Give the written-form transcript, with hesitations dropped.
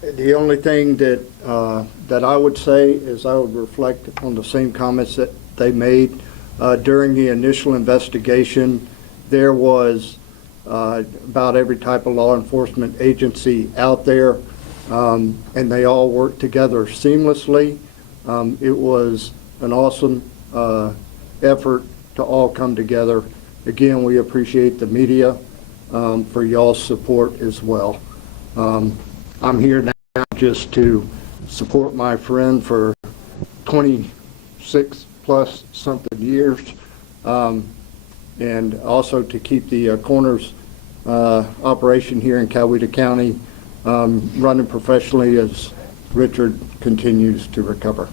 The only thing that that I would say is I would reflect on the same comments that they made during the initial investigation. There was about every type of law enforcement agency out there, and they all worked together seamlessly. It was an awesome effort to all come together. Again, we appreciate the media for y'all's support as well. I'm here now just to support my friend for 26 plus something years, and also to keep the coroner's operation here in Coweta County running professionally as Richard continues to recover.